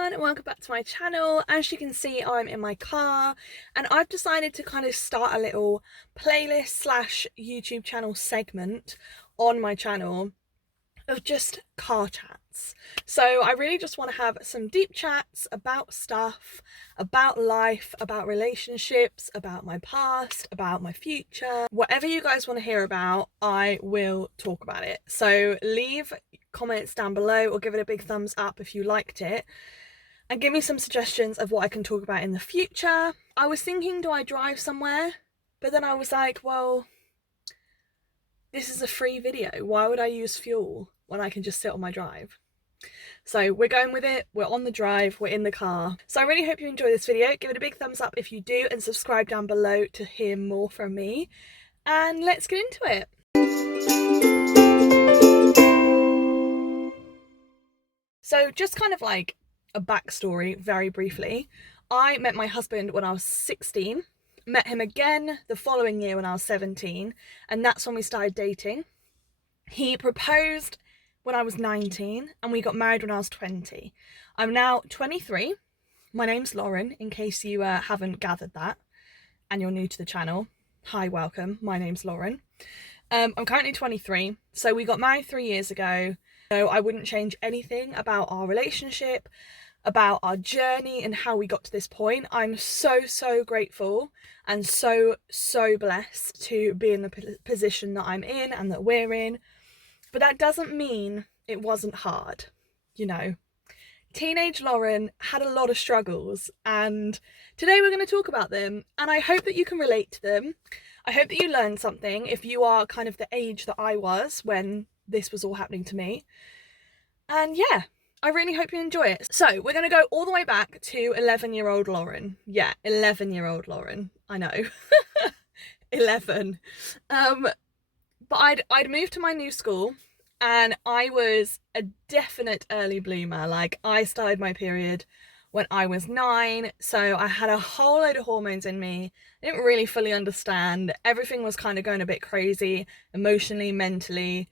everyone, and welcome back to my channel. As you can see, I'm in my car and I've decided to kind of start a little playlist slash YouTube channel segment on my channel of just car chats. So I really just want to have some deep chats about stuff, about life, about relationships, about my past, about my future. Whatever you guys want to hear about, I will talk about it. So leave comments down below or give it a big thumbs up if you liked it, and give me some suggestions of what I can talk about in the future. I was thinking, do I drive somewhere? But then I was like, well, this is a free video. Why would I use fuel when I can just sit on my drive? So we're going with it. We're on the drive. We're in the car. So I really hope you enjoy this video. Give it a big thumbs up if you do, and subscribe down below to hear more from me. And let's get into it. So just kind of like a backstory very briefly. I met my husband when I was 16. Met him again the following year when I was 17, and that's when we started dating. He proposed when I was 19 and we got married when I was 20. I'm now 23. My name's Lauren, in case you haven't gathered that and you're new to the channel. Hi, welcome. My name's Lauren. I'm currently 23, so we got married 3 years ago. So I wouldn't change anything about our relationship, about our journey and how we got to this point. I'm so grateful and so blessed to be in the position that I'm in and that we're in. But that doesn't mean it wasn't hard, you know. Teenage Lauren had a lot of struggles, and today we're going to talk about them, and I hope that you can relate to them. I hope that you learned something if you are kind of the age that I was when this was all happening to me. And yeah, I really hope you enjoy it. So we're going to go all the way back to 11-year-old Lauren. Yeah, 11-year-old Lauren. I know. 11. But I'd moved to my new school, and I was a definite early bloomer. Like, I started my period when I was 9, so I had a whole load of hormones in me. I didn't really fully understand. Everything was kind of going a bit crazy, emotionally, mentally.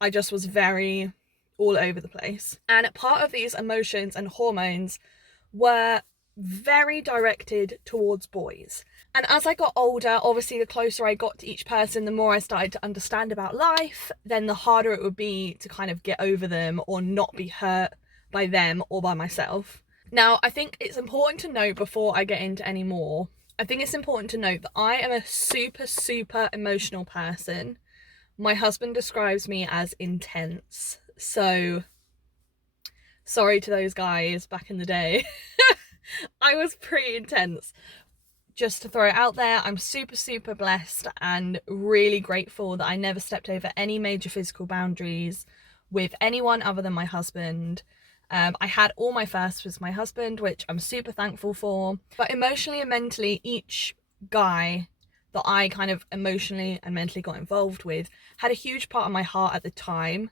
I just was very all over the place. And part of these emotions and hormones were very directed towards boys. And as I got older, obviously the closer I got to each person, the more I started to understand about life, then the harder it would be to kind of get over them or not be hurt by them or by myself. Now, I think it's important to note before I get into any more, I think it's important to note that I am a super emotional person. My husband describes me as intense. So, sorry to those guys back in the day. I was pretty intense. Just to throw it out there, I'm super blessed and really grateful that I never stepped over any major physical boundaries with anyone other than my husband. I had all my firsts with my husband, which I'm super thankful for. But emotionally and mentally, each guy that I kind of emotionally and mentally got involved with had a huge part of my heart at the time.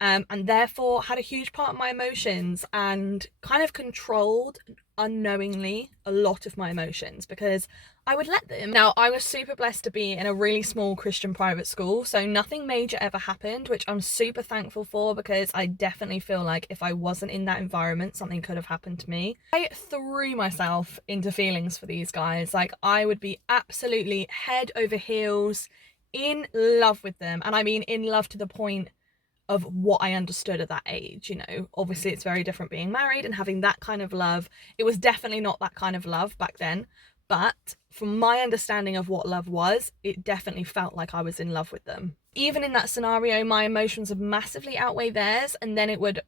And therefore had a huge part of my emotions and kind of controlled unknowingly a lot of my emotions because I would let them. Now, I was super blessed to be in a really small Christian private school, so nothing major ever happened, which I'm super thankful for because I definitely feel like if I wasn't in that environment, something could have happened to me. I threw myself into feelings for these guys. Like, I would be absolutely head over heels in love with them, and I mean in love to the point of what I understood at that age. You know, obviously it's very different being married and having that kind of love. It was definitely not that kind of love back then, but from my understanding of what love was, it definitely felt like I was in love with them. Even in that scenario, my emotions would massively outweigh theirs, and then it would,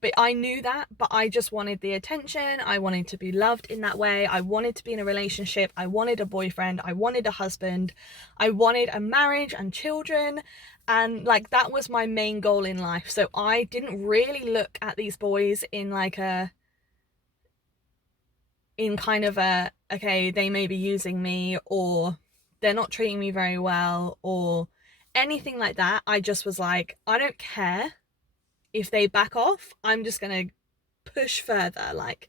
but I knew that, but I just wanted the attention. I wanted to be loved in that way. I wanted to be in a relationship. I wanted a boyfriend. I wanted a husband. I wanted a marriage and children. And like, that was my main goal in life. So I didn't really look at these boys in like kind of a, okay, they may be using me, or they're not treating me very well, or anything like that. I just was like, I don't care if they back off, I'm just gonna push further. Like,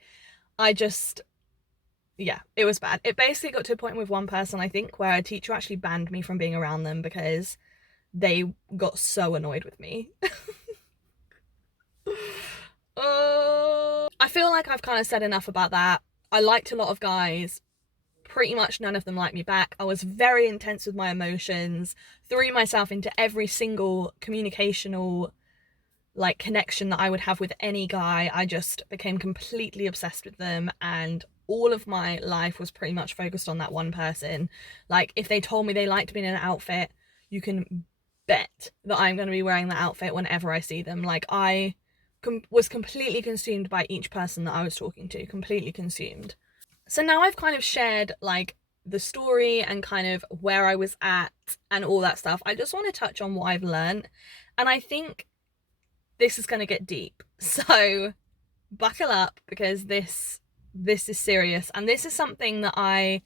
yeah, it was bad. It basically got to a point with one person, I think, where a teacher actually banned me from being around them because they got so annoyed with me. I feel like I've kind of said enough about that. I liked a lot of guys. Pretty much none of them liked me back. I was very intense with my emotions, threw myself into every single communicational like connection that I would have with any guy. I just became completely obsessed with them, and all of my life was pretty much focused on that one person. Like, if they told me they liked me in an outfit, you can bet that I'm going to be wearing that outfit whenever I see them. Like, I was completely consumed by each person that I was talking to, completely consumed. So now I've kind of shared like the story and kind of where I was at and all that stuff. I just want to touch on what I've learned, and I think this is going to get deep. So buckle up, because this is serious, and this is something that I'm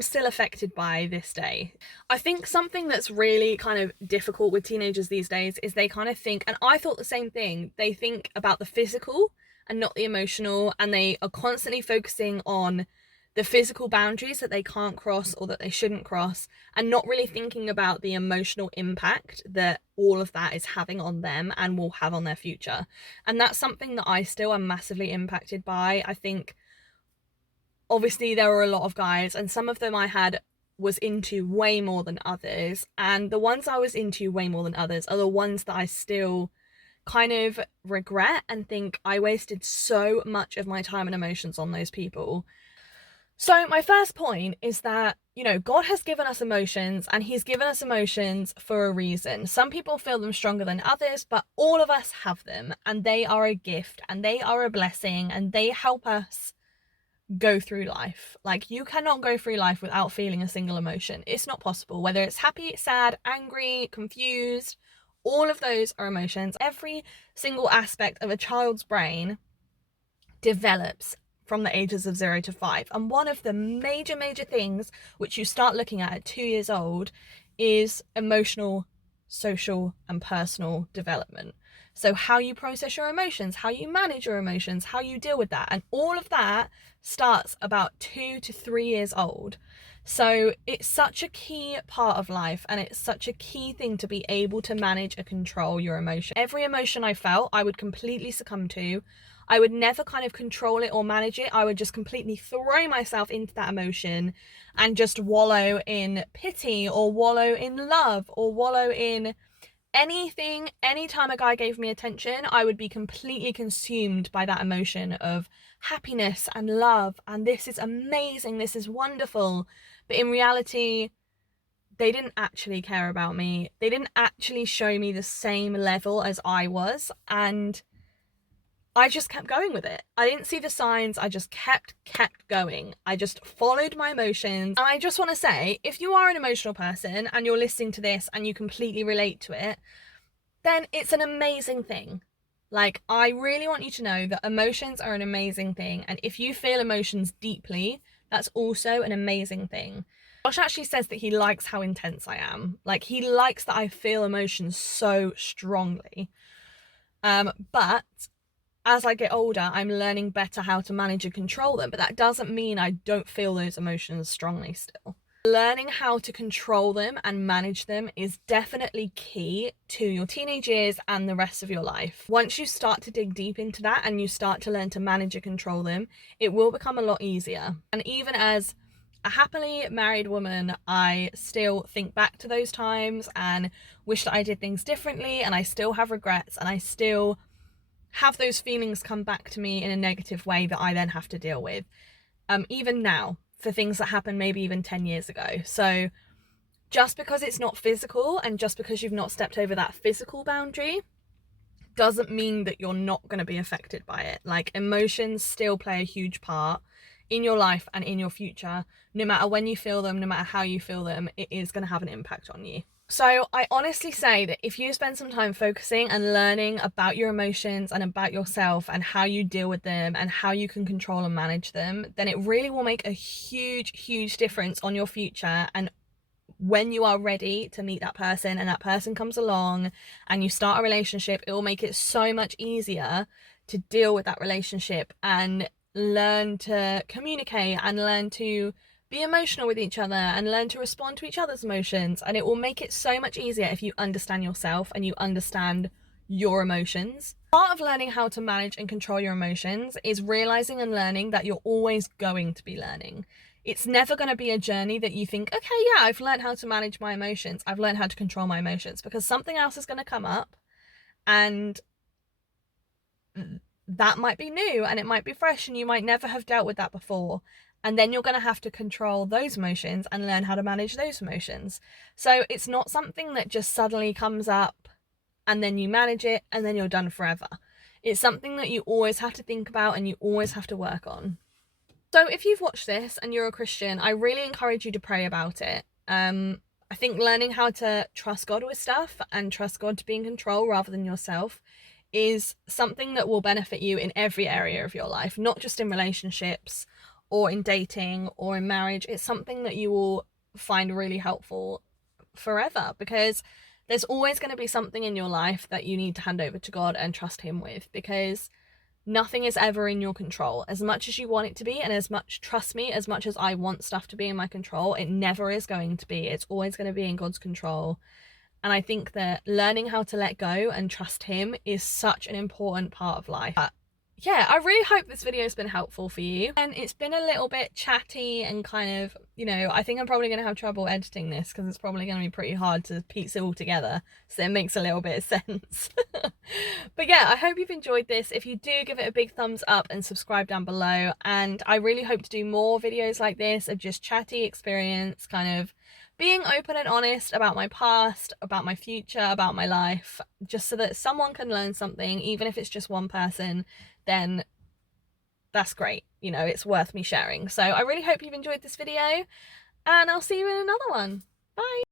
still affected by this day. I think something that's really kind of difficult with teenagers these days is they kind of think, and I thought the same thing, they think about the physical and not the emotional, and they are constantly focusing on the physical boundaries that they can't cross or that they shouldn't cross, and not really thinking about the emotional impact that all of that is having on them and will have on their future. And that's something that I still am massively impacted by. I think obviously there were a lot of guys, and some of them was into way more than others, and the ones I was into way more than others are the ones that I still kind of regret and think I wasted so much of my time and emotions on those people. So my first point is that, God has given us emotions, and he's given us emotions for a reason. Some people feel them stronger than others, but all of us have them, and they are a gift, and they are a blessing, and they help us go through life. Like, you cannot go through life without feeling a single emotion. It's not possible. Whether it's happy, sad, angry, confused, all of those are emotions. Every single aspect of a child's brain develops from the ages of 0 to 5. And one of the major things which you start looking at 2 years old is emotional, social, and personal development. So how you process your emotions, how you manage your emotions, how you deal with that. And all of that starts about 2 to 3 years old. So it's such a key part of life, and it's such a key thing to be able to manage and control your emotion. Every emotion I felt, I would completely succumb to. I would never kind of control it or manage it. I would just completely throw myself into that emotion and just wallow in pity, or wallow in love, or wallow in anything. Anytime a guy gave me attention, I would be completely consumed by that emotion of happiness and love, and this is amazing, this is wonderful. But in reality, they didn't actually care about me. They didn't actually show me the same level as I was, and I just kept going with it. I didn't see the signs. I just kept going. I just followed my emotions. And I just want to say, if you are an emotional person and you're listening to this and you completely relate to it, then it's an amazing thing. Like, I really want you to know that emotions are an amazing thing. And if you feel emotions deeply, that's also an amazing thing. Josh actually says that he likes how intense I am. Like, he likes that I feel emotions so strongly. But as I get older, I'm learning better how to manage and control them, but that doesn't mean I don't feel those emotions strongly still. Learning how to control them and manage them is definitely key to your teenage years and the rest of your life. Once you start to dig deep into that and you start to learn to manage and control them, it will become a lot easier. And even as a happily married woman, I still think back to those times and wish that I did things differently, and I still have regrets, and I still have those feelings come back to me in a negative way that I then have to deal with, even now, for things that happened maybe even 10 years ago. So just because it's not physical, and just because you've not stepped over that physical boundary, doesn't mean that you're not going to be affected by it. Like, emotions still play a huge part in your life and in your future. No matter when you feel them, no matter how you feel them, it is going to have an impact on you. So I honestly say that if you spend some time focusing and learning about your emotions and about yourself and how you deal with them and how you can control and manage them, then it really will make a huge difference on your future. And when you are ready to meet that person and that person comes along and you start a relationship, it will make it so much easier to deal with that relationship and learn to communicate and learn to be emotional with each other and learn to respond to each other's emotions. And it will make it so much easier if you understand yourself and you understand your emotions. Part of learning how to manage and control your emotions is realizing and learning that you're always going to be learning. It's never going to be a journey that you think, okay, yeah, I've learned how to manage my emotions. I've learned how to control my emotions, because something else is going to come up, and that might be new and it might be fresh and you might never have dealt with that before. And then you're going to have to control those emotions and learn how to manage those emotions. So it's not something that just suddenly comes up and then you manage it and then you're done forever. It's something that you always have to think about and you always have to work on. So if you've watched this and you're a Christian, I really encourage you to pray about it. I think learning how to trust God with stuff and trust God to be in control rather than yourself is something that will benefit you in every area of your life, not just in relationships or in dating or in marriage. It's something that you will find really helpful forever, because there's always going to be something in your life that you need to hand over to God and trust Him with, because nothing is ever in your control. As much as you want it to be, and as much, trust me, as much as I want stuff to be in my control, it never is going to be. It's always going to be in God's control. And I think that learning how to let go and trust Him is such an important part of life. But yeah, I really hope this video has been helpful for you. And it's been a little bit chatty and kind of, you know, I think I'm probably going to have trouble editing this because it's probably going to be pretty hard to piece it all together. So it makes a little bit of sense. But yeah, I hope you've enjoyed this. If you do, give it a big thumbs up and subscribe down below. And I really hope to do more videos like this of just chatty experience, kind of being open and honest about my past, about my future, about my life, just so that someone can learn something, even if it's just one person, then that's great. You know, it's worth me sharing. So I really hope you've enjoyed this video, and I'll see you in another one. Bye.